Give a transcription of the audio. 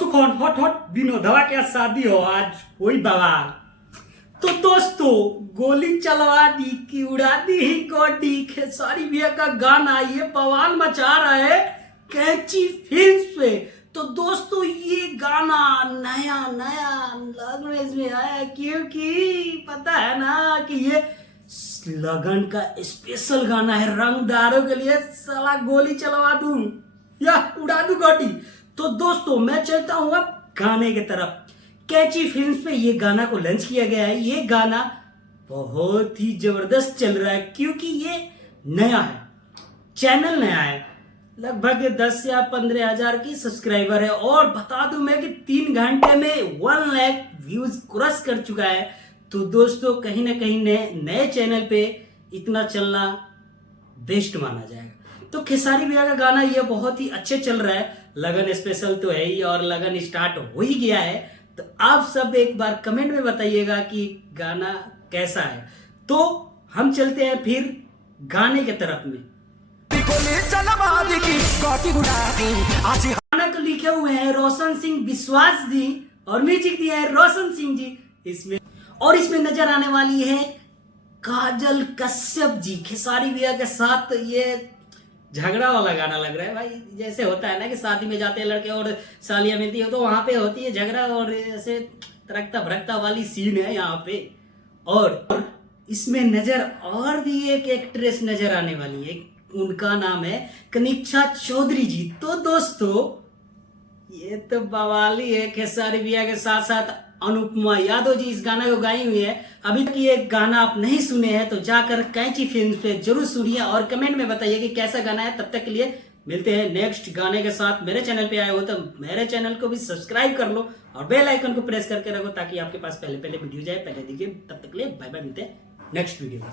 सुखोन hot hot विनोदवा क्या शादी हो आज वही बवाल। तो दोस्तों गोली चलवा दी की उड़ा दी ही गोडी खेसारी भैया का गाना ये बवाल मचा रहा है कैंची फिल्म पे। तो दोस्तों ये गाना नया नया लैंग्वेज में आया क्योंकि पता है ना कि ये लगन का स्पेशल गाना है। रंगदारों के लिए साला गोली चलवा दूं या उड़ा दूं गोटी। तो दोस्तों मैं चलता हूं अब गाने की तरफ। कैची फिल्म्स पे ये गाना को लॉन्च किया गया है। ये गाना बहुत ही जबरदस्त चल रहा है क्योंकि ये नया है, चैनल नया है, लगभग 10 या 15 हजार की सब्सक्राइबर है। और बता दूं मैं कि 3 घंटे में 1 लाख व्यूज क्रॉस कर चुका है। तो दोस्तों कहीं ना कहीं नए चैनल पे इतना चलना बेस्ट माना जाएगा। तो खेसारी भैया का गाना ये बहुत ही अच्छे चल रहा है। लगन स्पेशल तो है ही और लगन स्टार्ट हो ही गया है। तो आप सब एक बार कमेंट में बताइएगा कि गाना कैसा है। तो हम चलते हैं फिर गाने के तरफ में। गाना को लिखे हुए हैं रोशन सिंह विश्वास जी और म्यूजिक दिया है रोशन सिंह जी। इसमें नजर आने वाली है काजल कश्यप जी। खेसारी भैया के साथ ये झगड़ा वाला गाना लग रहा है भाई। जैसे होता है ना कि शादी में जाते हैं लड़के और सालियां मिलती है तो वहां पे होती है झगड़ा और ऐसे तरकता भड़कता वाली सीन है यहाँ पे। और इसमें नजर और भी एक एक्ट्रेस नजर आने वाली है, उनका नाम है कनिक्षा चौधरी जी। तो दोस्तों ये तो बवाली है। खेसारी भैया के साथ साथ अनुपमा यादव जी इस गाना को गाई हुई है। अभी तक ये गाना आप नहीं सुने हैं तो जाकर कैंची फिल्म पे जरूर सुनिए और कमेंट में बताइए कि कैसा गाना है। तब तक के लिए मिलते हैं नेक्स्ट गाने के साथ। मेरे चैनल पे आए हो तो मेरे चैनल को भी सब्सक्राइब कर लो और बेल आइकन को प्रेस करके रखो ताकि आपके पास पहले वीडियो जाए, पहले देखिए। तब तक के लिए बाय बाय, मिलते हैं नेक्स्ट वीडियो में।